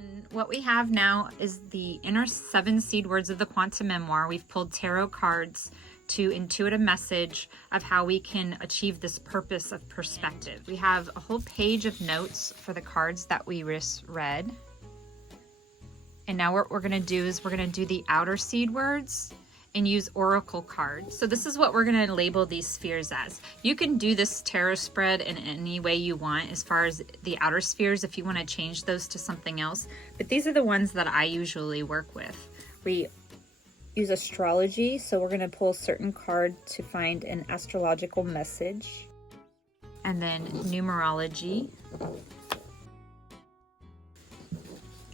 then what we have now is the inner 7 seed words of the Quantum Memoir. We've pulled tarot cards to intuit a message of how we can achieve this purpose of perspective. We have a whole page of notes for the cards that we just read. And now what we're gonna do is we're gonna do the outer seed words and use oracle cards. So this is what we're gonna label these spheres as. You can do this tarot spread in any way you want as far as the outer spheres if you wanna change those to something else. But these are the ones that I usually work with. We use astrology, so we're going to pull a certain card to find an astrological message. And then numerology.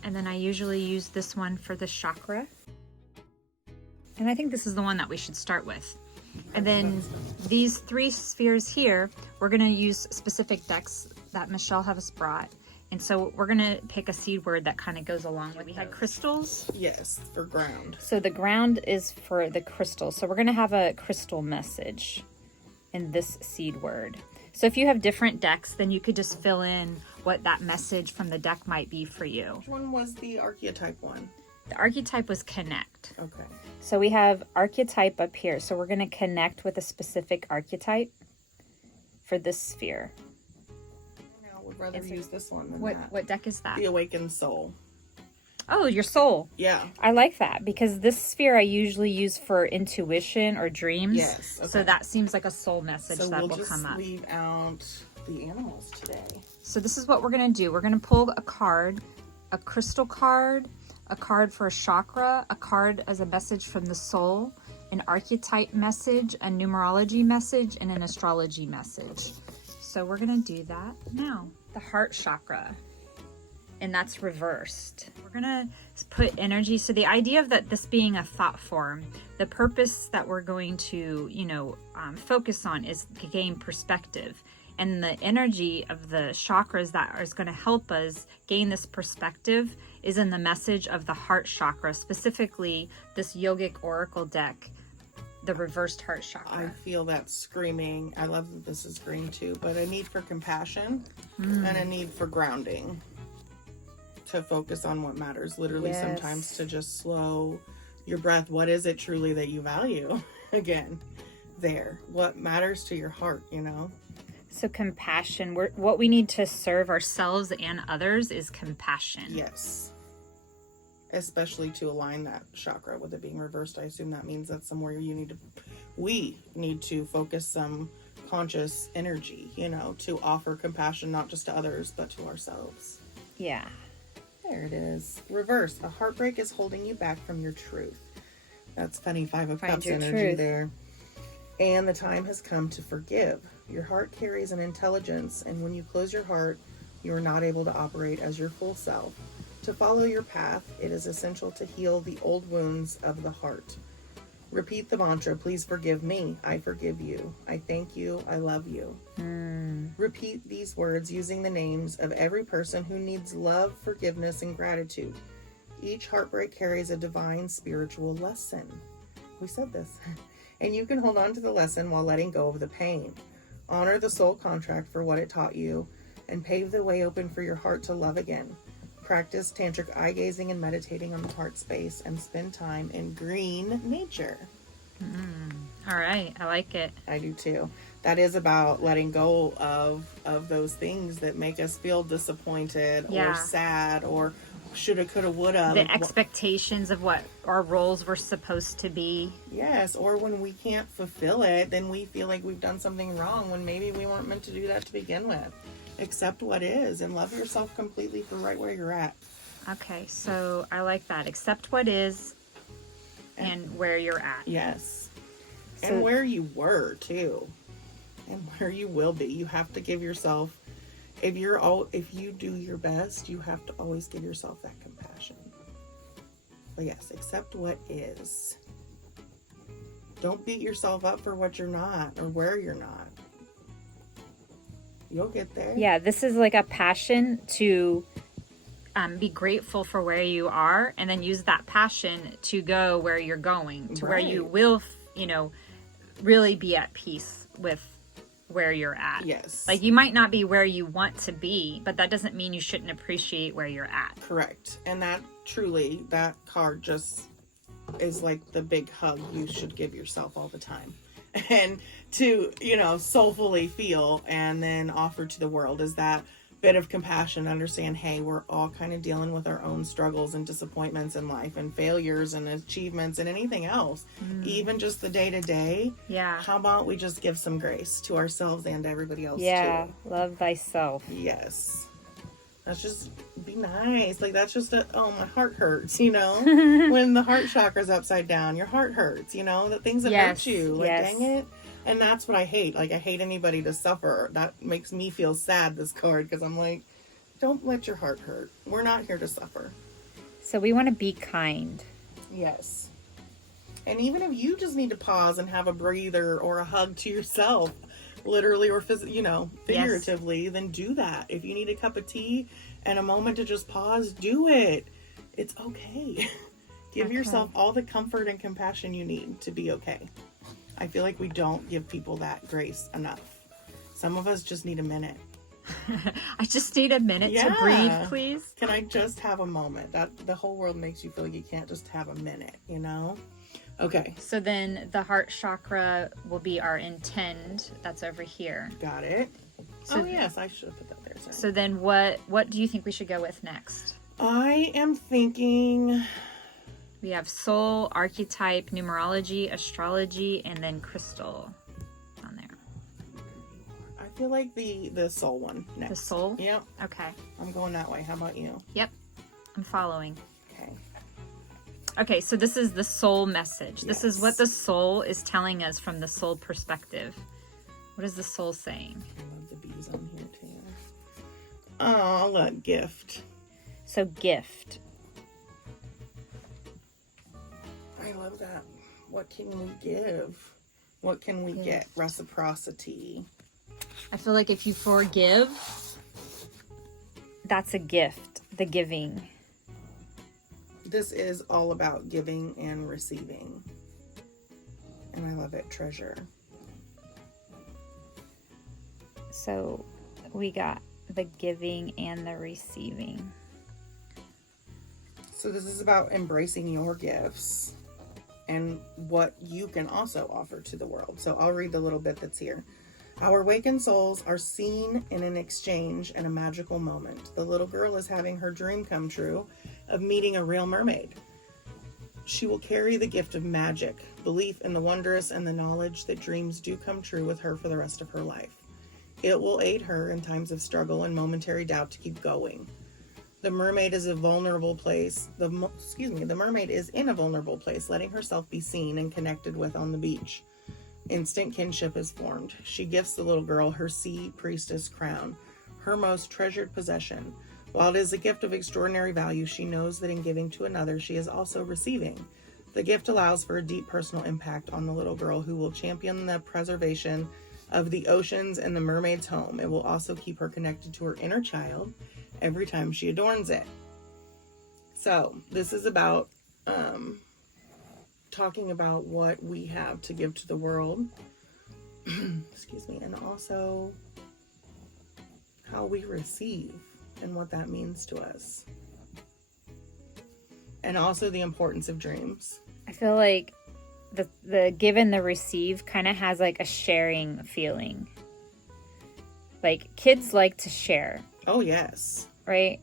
And then I usually use this one for the chakra. And I think this is the one that we should start with. And then these 3 spheres here, we're going to use specific decks that Michelle has brought. And so we're going to pick a seed word that kind of goes along with. We had crystals. Yes, for ground. So the ground is for the crystal. So we're going to have a crystal message in this seed word. So if you have different decks, then you could just fill in what that message from the deck might be for you. Which one was the archetype one? The archetype was connect. Okay. So we have archetype up here. So we're going to connect with a specific archetype for this sphere. I would rather use this one than What that. What deck is that? The Awakened Soul. Oh, your soul. Yeah. I like that because this sphere I usually use for intuition or dreams. Yes. Okay. So that seems like a soul message that will come up. So we'll just leave out the animals today. So this is what we're going to do. We're going to pull a card, a crystal card, a card for a chakra, a card as a message from the soul, an archetype message, a numerology message, and an astrology message. So we're going to do that now. The heart chakra. And that's reversed. We're gonna put energy. So the idea of that this being a thought form, the purpose that we're going to, focus on is to gain perspective. And the energy of the chakras that is going to help us gain this perspective is in the message of the heart chakra, specifically this yogic oracle deck, the reversed heart chakra. I feel that screaming. I love that this is green too, but a need for compassion and a need for grounding. To focus on what matters. Literally, yes. Sometimes to just slow your breath. What is it truly that you value? Again, there. What matters to your heart, So compassion. What we need to serve ourselves and others is compassion. Yes. Especially to align that chakra with it being reversed. I assume that means that's somewhere we need to focus some conscious energy, to offer compassion, not just to others, but to ourselves. Yeah. There it is. Reverse. A heartbreak is holding you back from your truth. That's funny. 5 of Cups energy there. And the time has come to forgive. Your heart carries an intelligence, and when you close your heart, you are not able to operate as your full self. To follow your path, it is essential to heal the old wounds of the heart. Repeat the mantra, please forgive me. I forgive you. I thank you. I love you. Repeat these words using the names of every person who needs love, forgiveness, and gratitude. Each heartbreak carries a divine spiritual lesson. We said this. And you can hold on to the lesson while letting go of the pain. Honor the soul contract for what it taught you and pave the way open for your heart to love again. Practice tantric eye gazing and meditating on the heart space and spend time in green nature. All right. I like it. I do too. That is about letting go of those things that make us feel disappointed or sad or shoulda, coulda, woulda. The expectations of what our roles were supposed to be. Yes, or when we can't fulfill it, then we feel like we've done something wrong when maybe we weren't meant to do that to begin with. Accept what is and love yourself completely for right where you're at. Okay, so I like that. Accept what is and where you're at. Yes. So, and where you were too. And where you will be. You have to give yourself, if you do your best, you have to always give yourself that compassion. But yes, accept what is. Don't beat yourself up for what you're not or where you're not. You'll get there. Yeah, this is like a passion to be grateful for where you are and then use that passion to go where you're going, to where you will, really be at peace with where you're at. Yes. Like, you might not be where you want to be, but that doesn't mean you shouldn't appreciate where you're at. Correct. And that truly, that card just is like the big hug you should give yourself all the time. And to, you know, soulfully feel and then offer to the world is that bit of compassion, understand, hey, we're all kind of dealing with our own struggles and disappointments in life and failures and achievements and anything else, even just the day-to-day. Yeah. How about we just give some grace to ourselves and to everybody else Yeah, too? love thyself. Yes. That's just be nice. Like, that's just my heart hurts, you know? When the heart chakra's upside down, your heart hurts, you know? The things that hurt you. Like, dang it. And that's what I hate. Like, I hate anybody to suffer. That makes me feel sad, this card, because I'm like, don't let your heart hurt. We're not here to suffer. So we want to be kind. Yes. And even if you just need to pause and have a breather or a hug to yourself, literally or figuratively, then do that. If you need a cup of tea and a moment to just pause, do it. It's okay. Give yourself all the comfort and compassion you need to be okay. I feel like we don't give people that grace enough. Some of us just need a minute. I just need a minute to breathe, please. Can I just have a moment? That the whole world makes you feel like you can't just have a minute, you know? Okay. So then the heart chakra will be our intend. That's over here. Got it. So yes, I should have put that there. Sorry. So then what do you think we should go with next? I am thinking... We have soul, archetype, numerology, astrology, and then crystal on there. I feel like the soul one next. The soul? Yep. Okay. I'm going that way. How about you? Yep. I'm following. Okay. Okay, so this is the soul message. This is what Yes. the soul is telling us from the soul perspective. What is the soul saying? I love the bees on here too. Oh, look, gift. So gift. I love that. What can we give? What can we get? Reciprocity. I feel like if you forgive, that's a gift, the giving. This is all about giving and receiving. And I love it. Treasure. So we got the giving and the receiving. So this is about embracing your gifts and what you can also offer to the world. So I'll read the little bit that's here. Our awakened souls are seen in an exchange and a magical moment. The little girl is having her dream come true of meeting a real mermaid. She will carry the gift of magic, belief in the wondrous, and the knowledge that dreams do come true with her for the rest of her life. It will aid her in times of struggle and momentary doubt to keep going. The mermaid is a vulnerable place. The mermaid is in a vulnerable place, letting herself be seen and connected with on the beach. Instant kinship is formed. She gifts the little girl her sea priestess crown, her most treasured possession. While it is a gift of extraordinary value, she knows that in giving to another, she is also receiving. The gift allows for a deep personal impact on the little girl, who will champion the preservation of the oceans and the mermaid's home. It will also keep her connected to her inner child every time she adorns it. So this is about talking about what we have to give to the world. Excuse me. And also how we receive and what that means to us. And also the importance of dreams. I feel like the give and the receive kind of has like a sharing feeling. Like, kids like to share. Oh, yes. Right?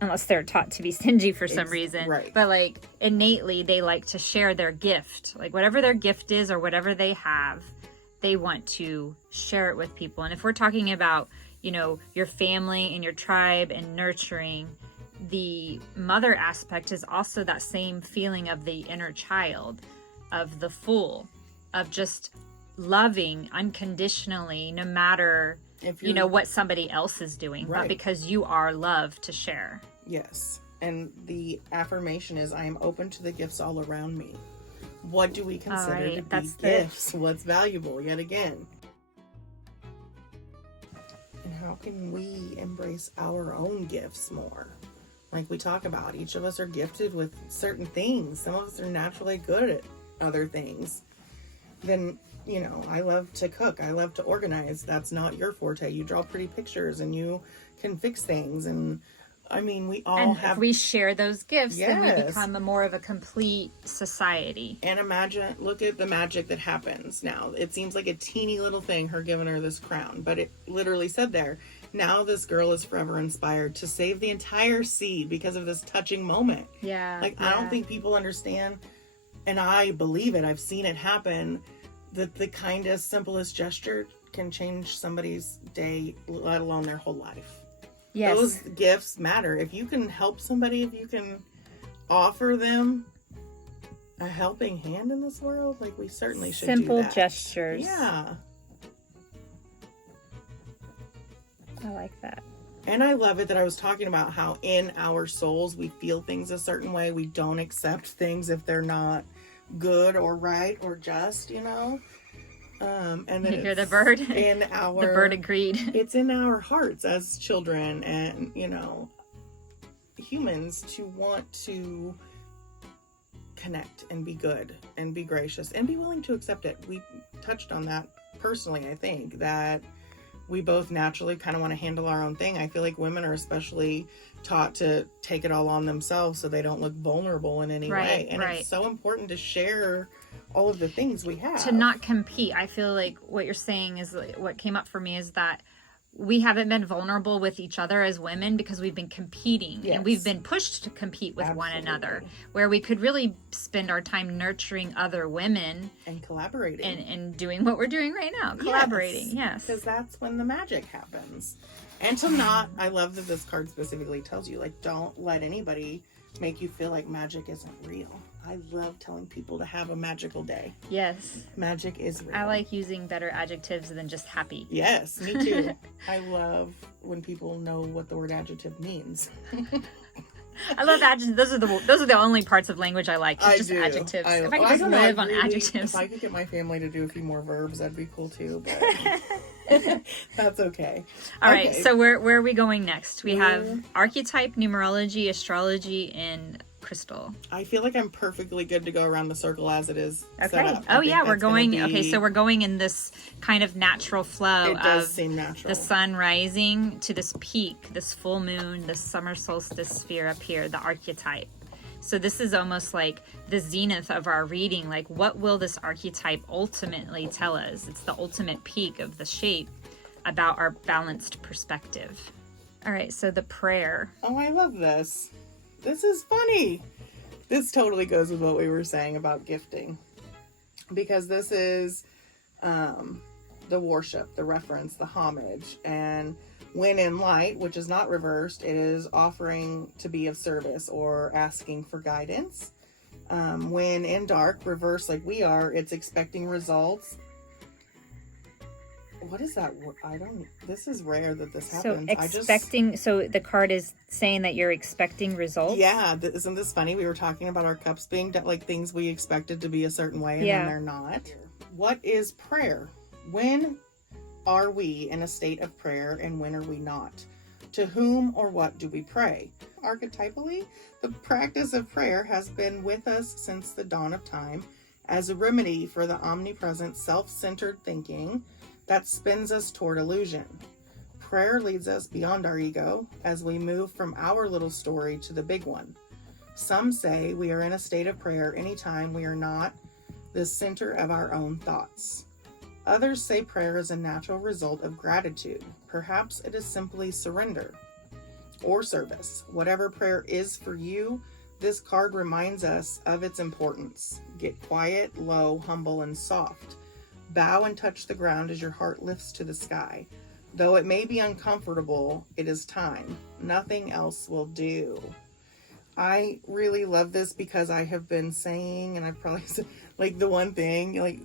Unless they're taught to be stingy for some reason. Right. But like, innately, they like to share their gift. Like, whatever their gift is or whatever they have, they want to share it with people. And if we're talking about, you know, your family and your tribe and nurturing, the mother aspect is also that same feeling of the inner child, of the fool, of just loving unconditionally, no matter, you know, what somebody else is doing, but because you are loved to share. Yes. And the affirmation is, I am open to the gifts all around me. What do we consider to be gifts? What's valuable, yet again? And how can we embrace our own gifts more? Like we talk about, each of us are gifted with certain things. Some of us are naturally good at other things. then, you know, I love to cook. I love to organize. That's not your forte. You draw pretty pictures and you can fix things. And I mean, we all and have. if we share those gifts, then we Yes. become a more of a complete society. And imagine, look at the magic that happens now. It seems like a teeny little thing, her giving her this crown, but it literally said there, now this girl is forever inspired to save the entire seed because of this touching moment. Yeah. Like, I don't think people understand, and I believe it. I've seen it happen, that the kindest, simplest gesture can change somebody's day, let alone their whole life. Yes. Those gifts matter. If you can help somebody, if you can offer them a helping hand in this world, like, we certainly should do that. Simple gestures. Yeah. I like that. And I love it that I was talking about how in our souls we feel things a certain way. We don't accept things if they're not good or right or just, you know. And then You hear the bird? In our The bird agreed. It's in our hearts as children and, you know, humans to want to connect and be good and be gracious and be willing to accept it. We touched on that personally, I think, that we both naturally kind of want to handle our own thing. I feel like women are especially taught to take it all on themselves so they don't look vulnerable in any way. And it's so important to share all of the things we have. To not compete. I feel like what you're saying is, like, what came up for me is that we haven't been vulnerable with each other as women because we've been competing. Yes. And we've been pushed to compete with one another, where we could really spend our time nurturing other women and collaborating and doing what we're doing right now, collaborating. Yes, because that's when the magic happens. And to not, I love that this card specifically tells you, like, don't let anybody make you feel like magic isn't real. I love telling people to have a magical day. Yes. Magic is real. I like using better adjectives than just happy. Yes, me too. I love when people know what the word adjective means. I love adjectives. Those are the only parts of language I like. Just do. Adjectives. If I I could just don't know, live on really, adjectives. If I could get my family to do a few more verbs, that'd be cool too. But that's okay. All right. So where are we going next? We have archetype, numerology, astrology, and crystal. I feel like I'm perfectly good to go around the circle as it is. Okay. Set up. Oh yeah, we're going. Be... Okay, so we're going in this kind of natural flow does of seem natural. The sun rising to this peak, this full moon, this summer solstice sphere up here, the archetype. So this is almost like the zenith of our reading. Like, what will this archetype ultimately tell us? It's the ultimate peak of the shape about our balanced perspective. All right, so the prayer. Oh, I love this. This is funny. This totally goes with what we were saying about gifting. Because this is the worship, the reference, the homage. And when in light, which is not reversed, it is offering to be of service or asking for guidance. When in dark, reversed like we are, it's expecting results. What is that? This is rare that this happens. So the card is saying that you're expecting results? Yeah. Isn't this funny? We were talking about our cups being like things we expected to be a certain way and then they're not. What is prayer? When are we in a state of prayer and when are we not? To whom or what do we pray? Archetypally, the practice of prayer has been with us since the dawn of time as a remedy for the omnipresent self-centered thinking that spins us toward illusion. Prayer leads us beyond our ego as we move from our little story to the big one. Some say we are in a state of prayer anytime we are not the center of our own thoughts. Others say prayer is a natural result of gratitude. Perhaps it is simply surrender or service. Whatever prayer is for you, this card reminds us of its importance. Get quiet, low, humble, and soft. Bow and touch the ground as your heart lifts to the sky. Though it may be uncomfortable, it is time. Nothing else will do. I really love this because I have been saying, and I've probably said, like, the one thing, like,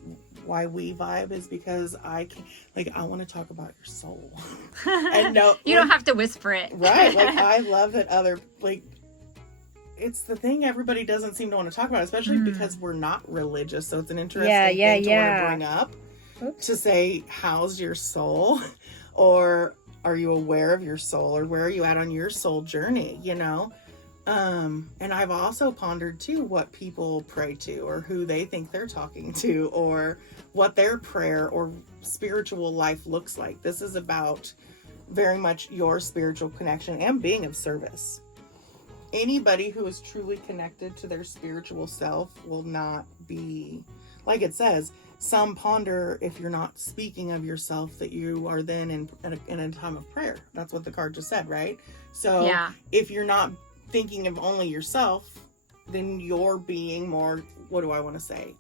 why we vibe is because I want to talk about your soul. And no, you don't have to whisper it. Right. Like, I love that it's the thing everybody doesn't seem to want to talk about, especially because we're not religious. So it's an interesting thing to want to bring up. To say, how's your soul? Or are you aware of your soul? Or where are you at on your soul journey? You know? And I've also pondered too what people pray to, or who they think they're talking to, or what their prayer or spiritual life looks like. This is about very much your spiritual connection and being of service. Anybody who is truly connected to their spiritual self will not be, like it says, some ponder if you're not speaking of yourself that you are then in a time of prayer. That's what the card just said, right? So if you're not thinking of only yourself, then you're being more, what do I want to say?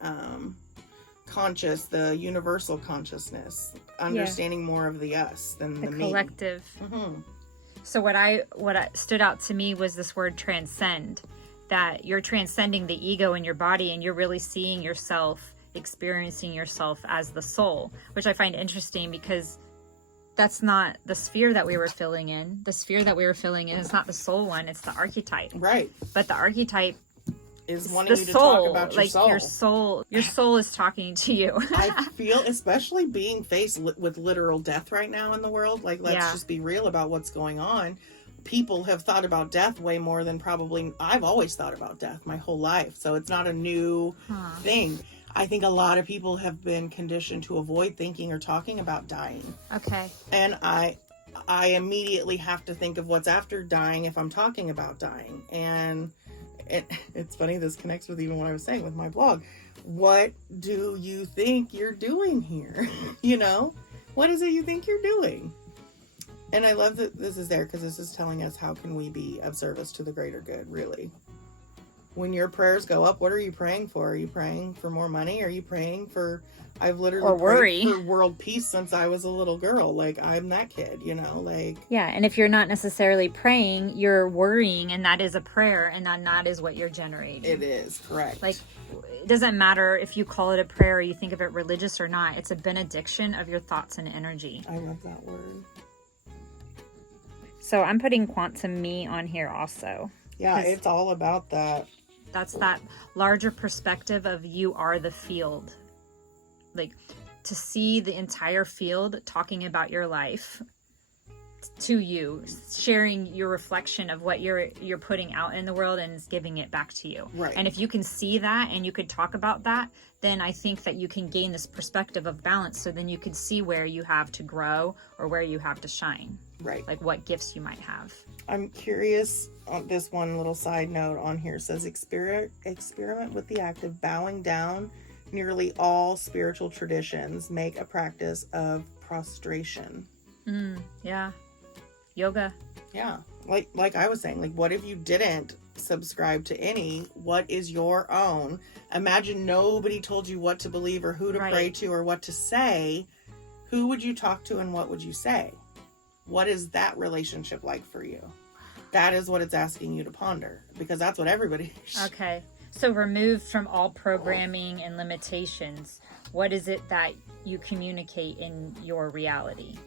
Conscious, the universal consciousness, understanding more of the us than the me. Collective. So what stood out to me was this word transcend, that you're transcending the ego in your body and you're really seeing yourself, experiencing yourself as the soul, which I find interesting because that's not the sphere that we were filling in. The sphere that we were filling in is not the soul one, it's the archetype. Right. But the archetype is wanting you to talk about your soul. Your soul is talking to you. I feel, especially being faced with literal death right now in the world, like let's just be real about what's going on. People have thought about death way more than probably I've always thought about death my whole life. So it's not a new thing. I think a lot of people have been conditioned to avoid thinking or talking about dying. Okay. And I immediately have to think of what's after dying if I'm talking about dying. And it's funny, this connects with even what I was saying with my blog. What do you think you're doing here? You know, what is it you think you're doing? And I love that this is there because this is telling us how can we be of service to the greater good, really. When your prayers go up, what are you praying for? Are you praying for more money? Are you praying for, I've literally prayed for world peace since I was a little girl. Like, I'm that kid, you know, like. Yeah, and if you're not necessarily praying, you're worrying, and that is a prayer, and that is what you're generating. It is, correct. Like, it doesn't matter if you call it a prayer or you think of it religious or not. It's a benediction of your thoughts and energy. I love that word. So I'm putting quantum me on here also. Yeah, it's all about that. That's that larger perspective of you are the field. Like, to see the entire field talking about your life to you, sharing your reflection of what you're putting out in the world and is giving it back to you. Right. And if you can see that and you could talk about that, then I think that you can gain this perspective of balance. So then you could see where you have to grow or where you have to shine. Right. Like what gifts you might have. I'm curious on this one little side note on here. It says experiment with the act of bowing down. Nearly all spiritual traditions make a practice of prostration. Yeah. Yoga. Yeah. Like I was saying, like, what if you didn't subscribe to any? What is your own? Imagine nobody told you what to believe or who to pray to or what to say. Who would you talk to and what would you say? What is that relationship like for you? That is what it's asking you to ponder, because that's what everybody Okay. So removed from all programming and limitations, what is it that you communicate in your reality?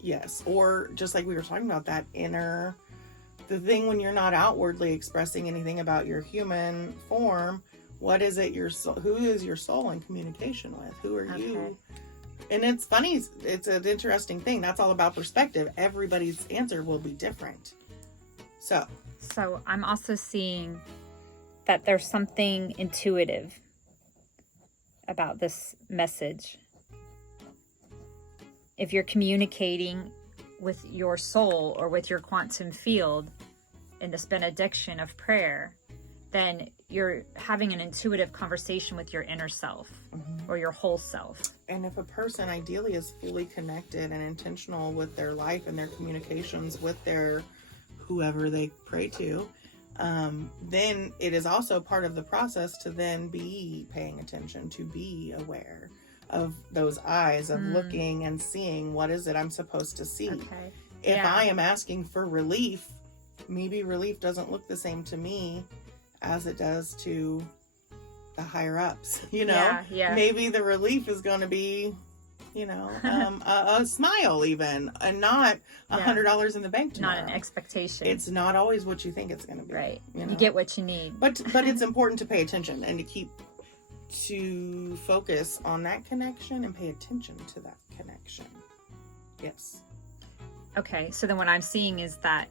Yes. Or just like we were talking about, that inner, the thing when you're not outwardly expressing anything about your human form, what is it who is your soul in communication with? Who are you? And it's funny, it's an interesting thing. That's all about perspective. Everybody's answer will be different. So I'm also seeing that there's something intuitive about this message. If you're communicating with your soul or with your quantum field in this benediction of prayer, then you're having an intuitive conversation with your inner self or your whole self. And if a person ideally is fully connected and intentional with their life and their communications with their whoever they pray to, then it is also part of the process to then be paying attention, to be aware of those eyes, of looking and seeing what is it I'm supposed to see. Okay. If I am asking for relief, maybe relief doesn't look the same to me as it does to the higher ups, you know? Yeah. Maybe the relief is going to be, you know, a smile even, and not $100 in the bank tomorrow. Not an expectation. It's not always what you think it's going to be. Right. You know? You get what you need. But it's important to pay attention and to focus on that connection and pay attention to that connection. Yes. Okay, so then what I'm seeing is that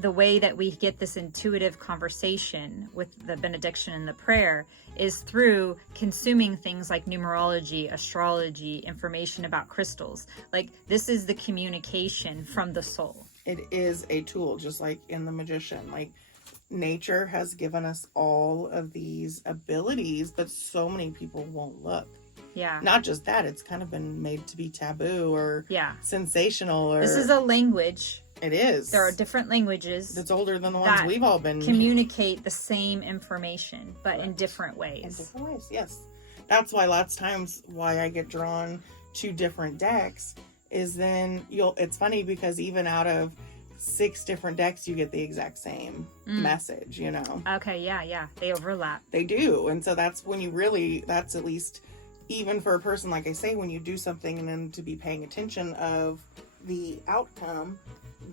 the way that we get this intuitive conversation with the benediction and the prayer is through consuming things like numerology, astrology, information about crystals. Like, this is the communication from the soul. It is a tool, just like in The Magician. Like, nature has given us all of these abilities, but so many people won't look. Yeah. Not just that, it's kind of been made to be taboo or sensational. Or this is a language. It is. There are different languages that's older than the ones we've all been. Communicate the same information, but in different ways. In different ways, yes. That's why lots of times why I get drawn to different decks is then it's funny because even out of 6 different decks, you get the exact same message, you know? Okay, yeah. They overlap. They do. And so that's when you really, that's at least, even for a person, like I say, when you do something and then to be paying attention of the outcome,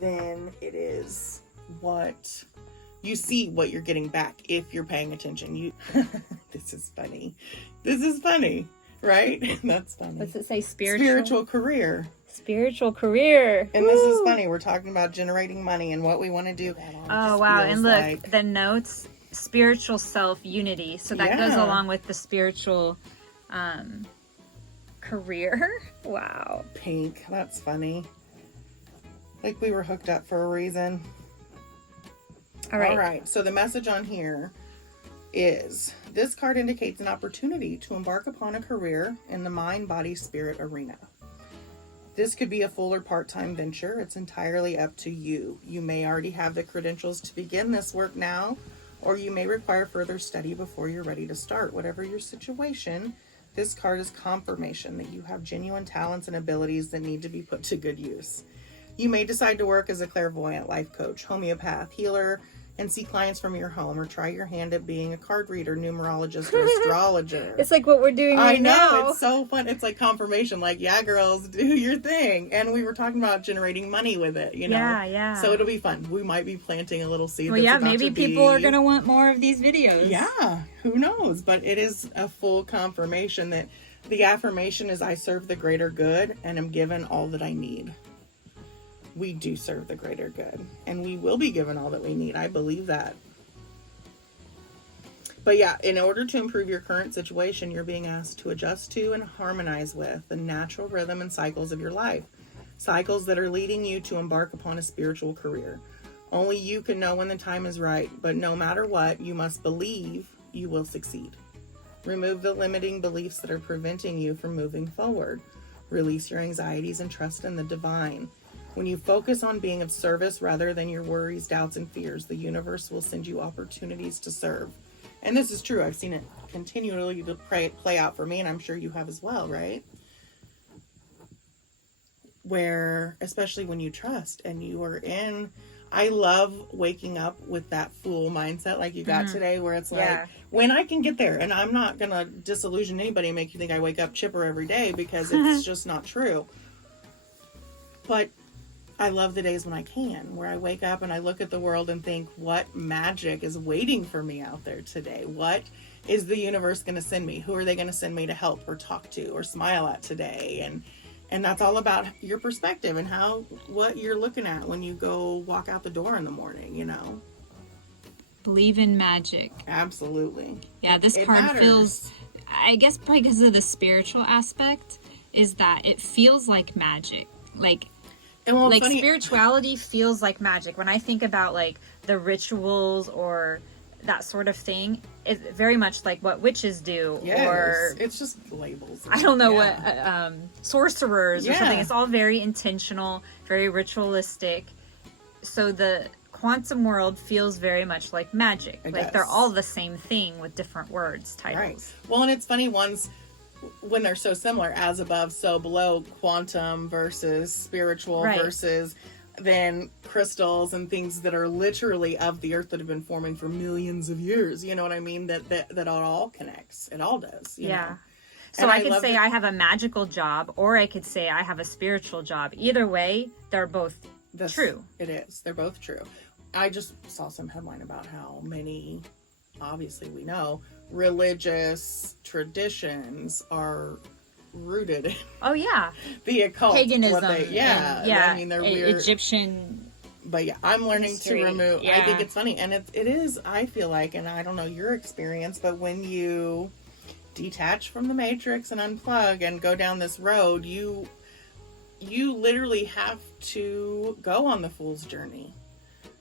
then it is what you see, what you're getting back if you're paying attention. This is funny, right? That's funny. What's it say? Spiritual career. Spiritual career. And this is funny. We're talking about generating money and what we want to do. Oh, wow. And look, the notes, spiritual self-unity. So that goes along with the spiritual career. Wow. Pink. That's funny. Like we were hooked up for a reason. All right. So the message on here is, this card indicates an opportunity to embark upon a career in the mind, body, spirit arena. This could be a full or part-time venture. It's entirely up to you. You may already have the credentials to begin this work now, or you may require further study before you're ready to start. Whatever your situation, this card is confirmation that you have genuine talents and abilities that need to be put to good use. You may decide to work as a clairvoyant, life coach, homeopath, healer, and see clients from your home, or try your hand at being a card reader, numerologist, or astrologer. It's like what we're doing right now. I know, it's so fun. It's like confirmation, like, yeah, girls, do your thing. And we were talking about generating money with it, you know? Yeah. So it'll be fun. We might be planting a little seed. Well, yeah, maybe people are going to want more of these videos. Yeah, who knows? But it is a full confirmation that the affirmation is, I serve the greater good and am given all that I need. We do serve the greater good, and we will be given all that we need. I believe that. But yeah, in order to improve your current situation, you're being asked to adjust to and harmonize with the natural rhythm and cycles of your life. Cycles that are leading you to embark upon a spiritual career. Only you can know when the time is right, but no matter what, you must believe you will succeed. Remove the limiting beliefs that are preventing you from moving forward. Release your anxieties and trust in the divine. When you focus on being of service rather than your worries, doubts, and fears, the universe will send you opportunities to serve. And this is true. I've seen it continually play out for me, and I'm sure you have as well, right? Where, especially when you trust and you are in, I love waking up with that fool mindset like you got today, where it's like, when I can get there, and I'm not going to disillusion anybody and make you think I wake up chipper every day, because it's just not true. But I love the days when I can, where I wake up and I look at the world and think, what magic is waiting for me out there today? What is the universe going to send me? Who are they going to send me to help or talk to or smile at today? And that's all about your perspective and what you're looking at when you go walk out the door in the morning, you know? Believe in magic. Absolutely. Yeah, this card feels, I guess because of the spiritual aspect, is that it feels like magic. Like spirituality feels like magic. When I think about like the rituals or that sort of thing, it's very much like what witches do. Yes, or it's just labels. I don't know what sorcerers or something. It's all very intentional, very ritualistic. So the quantum world feels very much like magic. They're all the same thing with different words, titles. Right. Well, and it's funny, when they're so similar, as above, so below, quantum versus spiritual versus then crystals and things that are literally of the earth that have been forming for millions of years. You know what I mean? That it all connects. It all does. You know? So I could say I have a magical job, or I could say I have a spiritual job. Either way, they're both true. It is. They're both true. I just saw some headline about how many, obviously we know, religious traditions are rooted in the occult, paganism. I mean, they're weird. Egyptian But yeah, I'm learning to remove. Yeah. I think it's funny, and it is. I feel like, and I don't know your experience, but when you detach from the matrix and unplug and go down this road, you literally have to go on the fool's journey.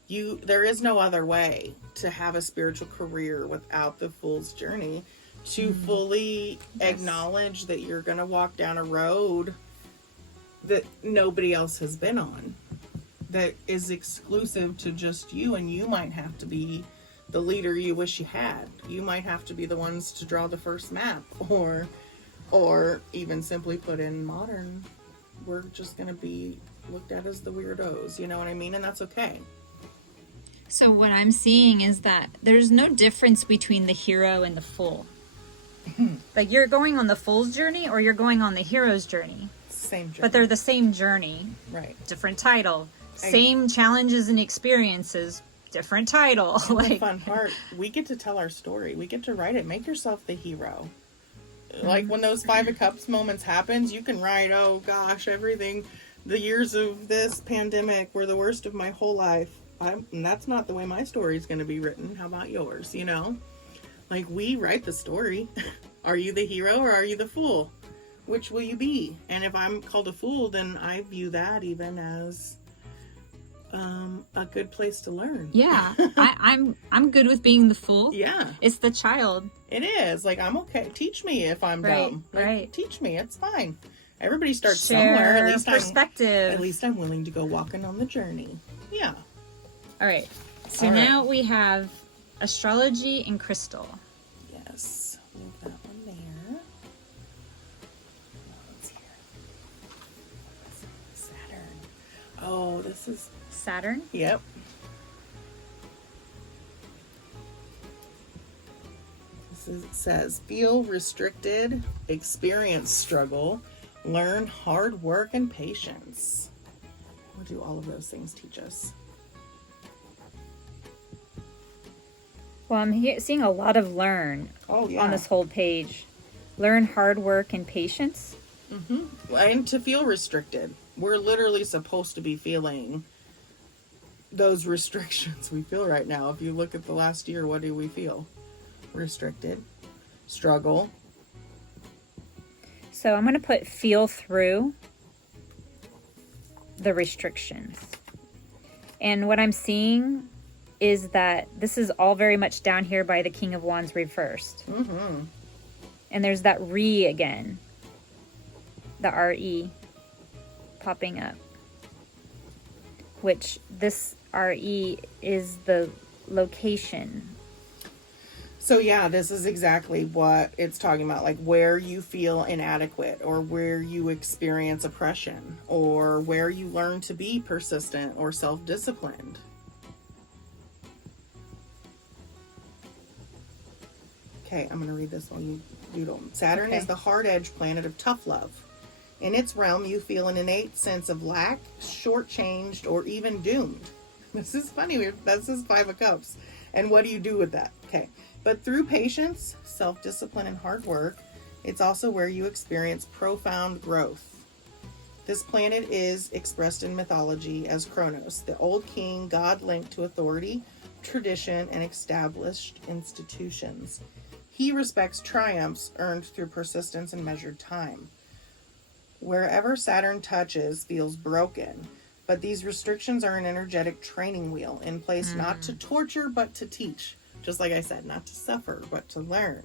There is no other way to have a spiritual career without the fool's journey, to fully acknowledge that you're going to walk down a road that nobody else has been on, that is exclusive to just you, and you might have to be the leader you wish you had. You might have to be the ones to draw the first map, or even simply put in modern, we're just going to be looked at as the weirdos, you know what I mean? And that's okay. So what I'm seeing is that there's no difference between the hero and the fool. Like, you're going on the fool's journey or you're going on the hero's journey. Same journey. But they're the same journey. Right. Different title. Same challenges and experiences. Different title. Like, the fun part, we get to tell our story. We get to write it. Make yourself the hero. Like, when those Five of Cups moments happens, you can write, oh gosh, everything, the years of this pandemic were the worst of my whole life. And that's not the way my story is going to be written. How about yours, you know? Like, we write the story. Are you the hero or are you the fool? Which will you be? And if I'm called a fool, then I view that even as a good place to learn. Yeah, I'm good with being the fool. Yeah. It's the child. It is. Like, I'm okay. Teach me if I'm dumb. Like, right. Teach me. It's fine. Everybody starts Share somewhere. At least perspective. At least I'm willing to go walking on the journey. Yeah. All right. So now we have astrology and crystal. Yes. Leave that one there. What's here? Saturn. Oh, this is Saturn? Yep. It says, feel restricted, experience struggle, learn hard work and patience. What do all of those things teach us? Well, I'm seeing a lot of learn on this whole page. Learn hard work and patience. Mm-hmm. And to feel restricted. We're literally supposed to be feeling those restrictions we feel right now. If you look at the last year, what do we feel? Restricted, struggle. So I'm going to put feel through the restrictions. And what I'm seeing is that this is all very much down here by the King of Wands reversed. Mm-hmm. And there's that re again. The R-E popping up. Which this R-E is the location. So yeah, this is exactly what it's talking about, like where you feel inadequate, or where you experience oppression, or where you learn to be persistent or self-disciplined. Okay, I'm going to read this while you doodle. Saturn is the hard edge planet of tough love. In its realm, you feel an innate sense of lack, shortchanged, or even doomed. This is funny. This is Five of Cups. And what do you do with that? Okay. But through patience, self-discipline, and hard work, it's also where you experience profound growth. This planet is expressed in mythology as Kronos, the old king, god linked to authority, tradition, and established institutions. He respects triumphs earned through persistence and measured time. Wherever Saturn touches feels broken, but these restrictions are an energetic training wheel in place not to torture, but to teach. Just like I said, not to suffer, but to learn.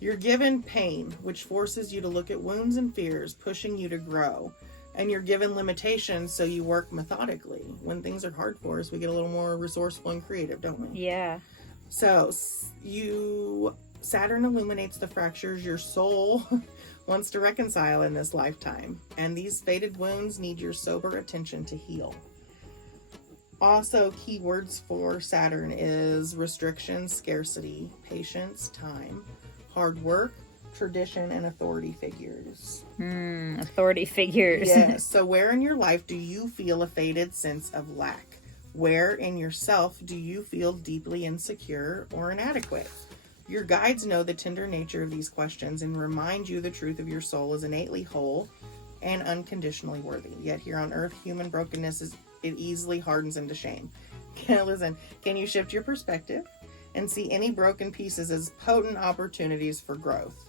You're given pain, which forces you to look at wounds and fears, pushing you to grow. And you're given limitations, so you work methodically. When things are hard for us, we get a little more resourceful and creative, don't we? Yeah. So, Saturn illuminates the fractures your soul wants to reconcile in this lifetime. And these faded wounds need your sober attention to heal. Also, keywords for Saturn is restriction, scarcity, patience, time, hard work, tradition, and authority figures. Authority figures. Yes. So where in your life do you feel a faded sense of lack? Where in yourself do you feel deeply insecure or inadequate? Your guides know the tender nature of these questions and remind you the truth of your soul is innately whole and unconditionally worthy. Yet here on earth, human brokenness is it easily hardens into shame. Listen, can you shift your perspective and see any broken pieces as potent opportunities for growth?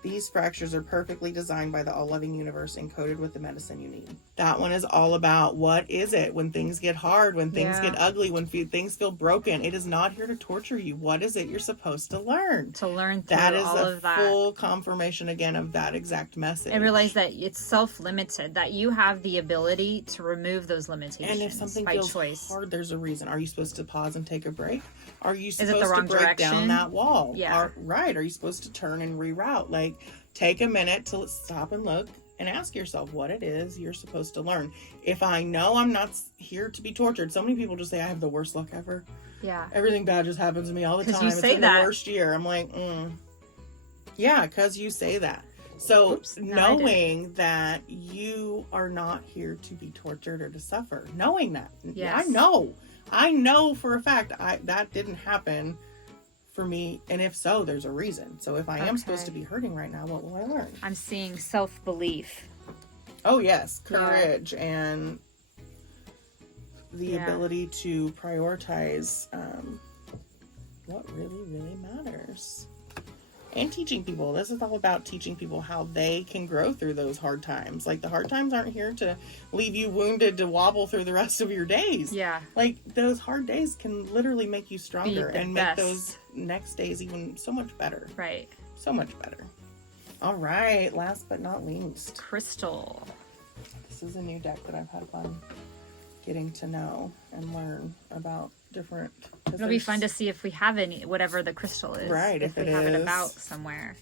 These fractures are perfectly designed by the all-loving universe, encoded with the medicine you need. That one is all about what is it when things get hard, when things get ugly, when things feel broken. It is not here to torture you. What is it you're supposed to learn? To learn through that is all of that. Full confirmation again of that exact message. And realize that it's self-limited, that you have the ability to remove those limitations. And if something by feels choice. hard, there's a reason. Are you supposed to pause and take a break? Are you Is it supposed the wrong to break direction? down that wall? Yeah. Right. Are you supposed to turn and reroute? Like, take a minute to stop and look and ask yourself what it is you're supposed to learn. If I know I'm not here to be tortured, so many people just say I have the worst luck ever. Yeah. Everything bad just happens to me all the time. You it's say been that. the worst year. I'm like, yeah, because you say that. So knowing that you are not here to be tortured or to suffer, knowing that, yes. I know for a fact that didn't happen for me, and if so, there's a reason. So if I am supposed to be hurting right now, what will I learn? I'm seeing self-belief. Oh yes, courage and the ability to prioritize what really matters. And teaching people. This is all about teaching people how they can grow through those hard times. Like, the hard times aren't here to leave you wounded to wobble through the rest of your days. Yeah. Like, those hard days can literally make you stronger and make best. those next days even so much better. Right. So much better. All right. Last but not least. Crystal. This is a new deck that I've had fun getting to know and learn about different. It'll be fun to see if we have any, whatever the crystal is. Right, if we have it about somewhere.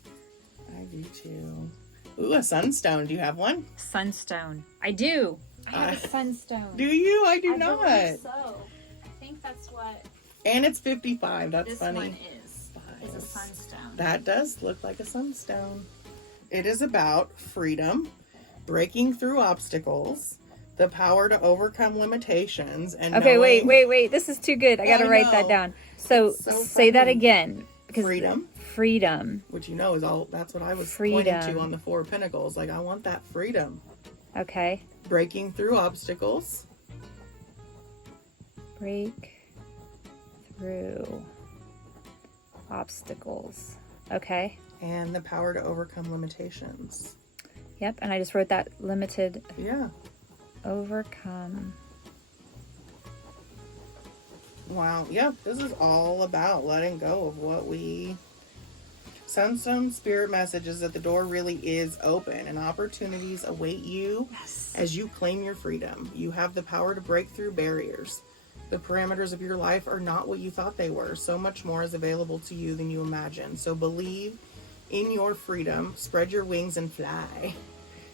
I do too. Ooh, a sunstone. Do you have one? Sunstone. I do. I have a sunstone. Do you? I do not. Believe so. I think that's what. And it's 55. That's this funny. One is a sunstone. That does look like a sunstone. It is about freedom, breaking through obstacles, the power to overcome limitations, and okay, wait. This is too good. I gotta write that down. So say that again. Because freedom. Which is all. That's what I was pointing to on the Four of Pentacles. Like, I want that freedom. Okay. Breaking through obstacles. Break through obstacles. Okay. And the power to overcome limitations. Yep. And I just wrote that limited. Yeah. Overcome. Wow. Yeah, this is all about letting go of what we... Sunstone spirit messages that the door really is open and opportunities await you as you claim your freedom. You have the power to break through barriers. The parameters of your life are not what you thought they were. So much more is available to you than you imagine. So believe in your freedom. Spread your wings and fly.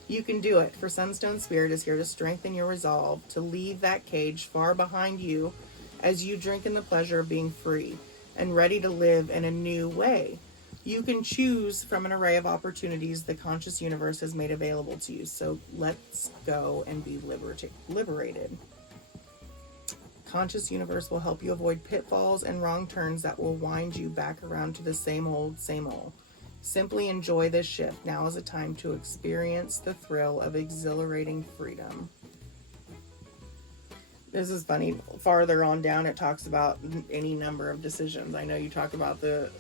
You can do it, for Sunstone Spirit is here to strengthen your resolve, to leave that cage far behind you as you drink in the pleasure of being free and ready to live in a new way. You can choose from an array of opportunities the conscious universe has made available to you. So let's go and be liberated. Conscious universe will help you avoid pitfalls and wrong turns that will wind you back around to the same old, same old. Simply enjoy this shift. Now is a time to experience the thrill of exhilarating freedom. This is funny. Farther on down, it talks about any number of decisions. I know you talk about the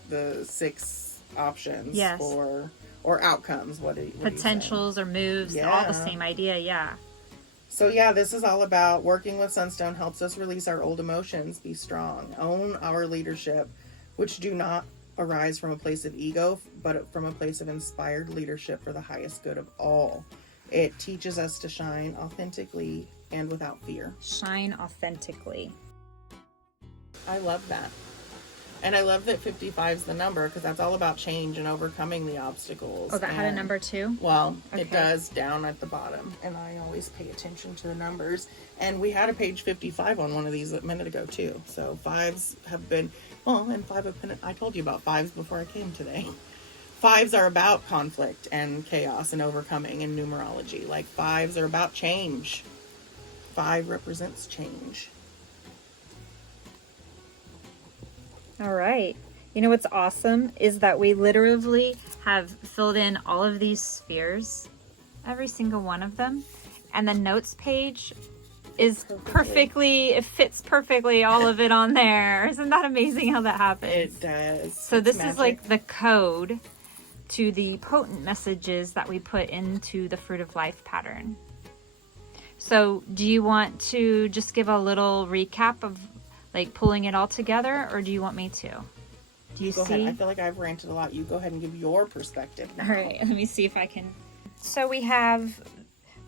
6 options or outcomes. What do you potentials or moves? All the same idea. Yeah. So yeah, this is all about working with Sunstone. Helps us release our old emotions, be strong, own our leadership, which do not arise from a place of ego, but from a place of inspired leadership for the highest good of all. It teaches us to shine authentically and without fear. Shine authentically. I love that. And I love that 55 is the number, because that's all about change and overcoming the obstacles. Oh, that had a number too? Well, it does down at the bottom. And I always pay attention to the numbers. And we had a page 55 on one of these a minute ago too. So 5s have been, and 5 of Pentacles. I told you about 5s before I came today. 5s are about conflict and chaos and overcoming in numerology. Like, 5s are about change. 5 represents change. All right. You know what's awesome is that we literally have filled in all of these spheres, every single one of them. And the notes page is perfectly, it fits perfectly, all of it on there. Isn't that amazing how that happens? It does. So this is like the code to the potent messages that we put into the Fruit of Life pattern. So do you want to just give a little recap of like pulling it all together, or do you want me to? Do you go see? ahead. I feel like I've ranted a lot. You go ahead and give your perspective now. All right, let me see if I can. So we have,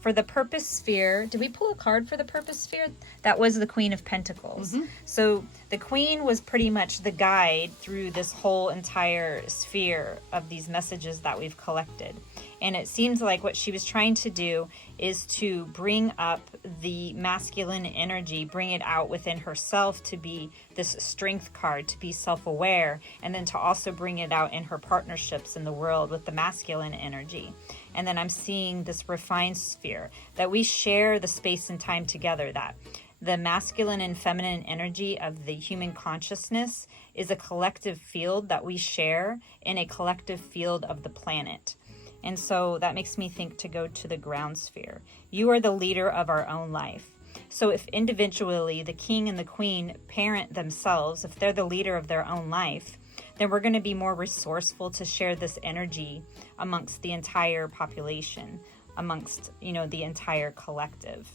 for the purpose sphere, did we pull a card for the purpose sphere? That was the Queen of Pentacles. So the Queen was pretty much the guide through this whole entire sphere of these messages that we've collected. And it seems like what she was trying to do is to bring up the masculine energy, bring it out within herself to be this strength card, to be self-aware, and then to also bring it out in her partnerships in the world with the masculine energy. And then I'm seeing this refined sphere, that we share the space and time together, that the masculine and feminine energy of the human consciousness is a collective field that we share in a collective field of the planet. And so that makes me think to go to the ground sphere. You are the leader of our own life. So if individually the king and the queen parent themselves, if they're the leader of their own life, then we're going to be more resourceful to share this energy amongst the entire population, amongst, the entire collective.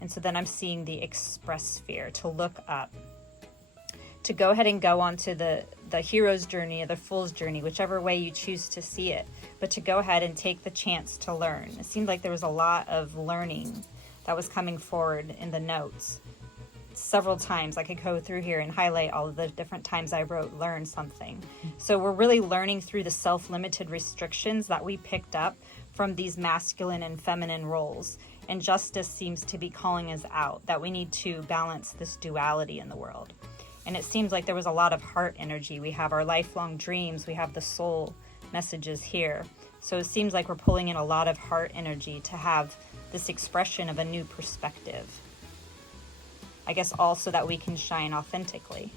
And so then I'm seeing the express sphere, to look up, to go ahead and go on to the hero's journey or the fool's journey, whichever way you choose to see it, but to go ahead and take the chance to learn. It seemed like there was a lot of learning that was coming forward in the notes. Several times I could go through here and highlight all of the different times I wrote learn something. So we're really learning through the self-limited restrictions that we picked up from these masculine and feminine roles. And justice seems to be calling us out, that we need to balance this duality in the world. And it seems like there was a lot of heart energy. We have our lifelong dreams. We have the soul messages here. So it seems like we're pulling in a lot of heart energy to have this expression of a new perspective. I guess also that we can shine authentically.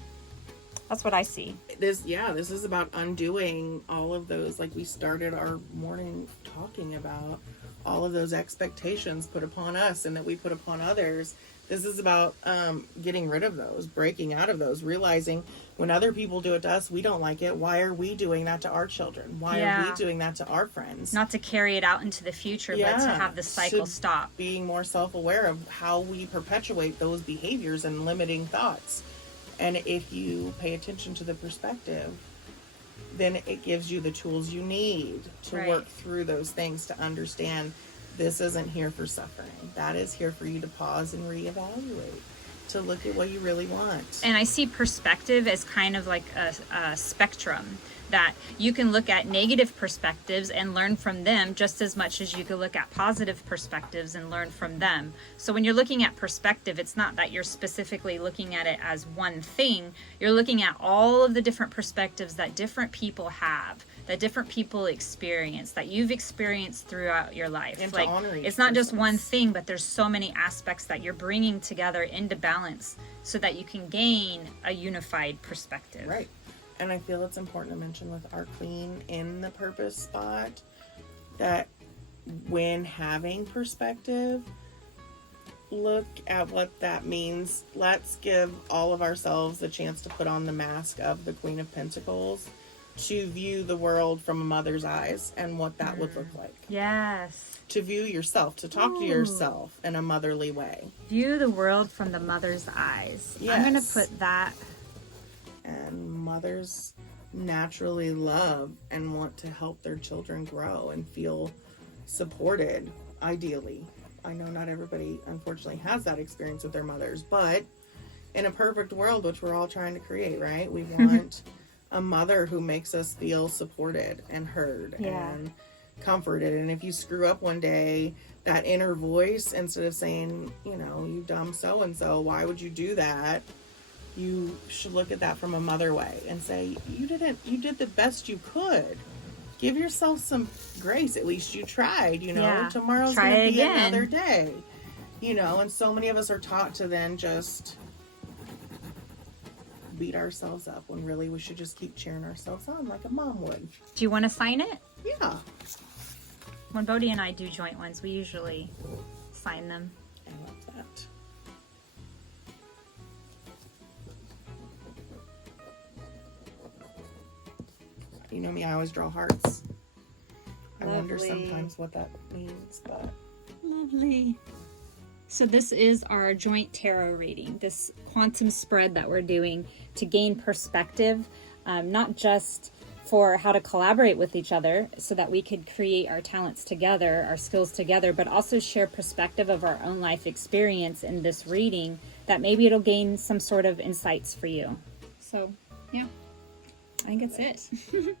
That's what I see. This is about undoing all of those, like we started our morning talking about, all of those expectations put upon us and that we put upon others. This is about getting rid of those, breaking out of those, realizing when other people do it to us, we don't like it. Why are we doing that to our children? Why are we doing that to our friends? Not to carry it out into the future, but to have the cycle stop. Being more self-aware of how we perpetuate those behaviors and limiting thoughts. And if you pay attention to the perspective, then it gives you the tools you need to work through those things, to understand this isn't here for suffering. That is here for you to pause and reevaluate, to look at what you really want. And I see perspective as kind of like a spectrum, that you can look at negative perspectives and learn from them just as much as you can look at positive perspectives and learn from them. So when you're looking at perspective, it's not that you're specifically looking at it as one thing. You're looking at all of the different perspectives that different people have, that different people experience, that you've experienced throughout your life. And like, it's not just one thing, but there's so many aspects that you're bringing together into balance so that you can gain a unified perspective. Right. And I feel it's important to mention with our queen in the purpose spot that when having perspective, look at what that means. Let's give all of ourselves the chance to put on the mask of the Queen of Pentacles, to view the world from a mother's eyes and what that would look like. Yes. To view yourself, to talk to yourself in a motherly way. View the world from the mother's eyes. Yes. I'm going to put that. And mothers naturally love and want to help their children grow and feel supported, ideally. I know not everybody, unfortunately, has that experience with their mothers, but in a perfect world, which we're all trying to create, right? We want a mother who makes us feel supported and heard and comforted. And if you screw up one day, that inner voice, instead of saying, you dumb so-and-so, why would you do that? You should look at that from a mother way and say, you did the best you could. Give yourself some grace. At least you tried, tomorrow's going to be another day, and so many of us are taught to then just beat ourselves up when really we should just keep cheering ourselves on like a mom would. Do you want to sign it? Yeah. When Bodhi and I do joint ones, we usually sign them. I love that. You know me, I always draw hearts. I wonder Lovely. sometimes what that means, but Lovely. So this is our joint tarot reading, this quantum spread that we're doing to gain perspective, not just for how to collaborate with each other so that we could create our talents together, our skills together, but also share perspective of our own life experience in this reading, that maybe it'll gain some sort of insights for you. So, yeah, I think that's it.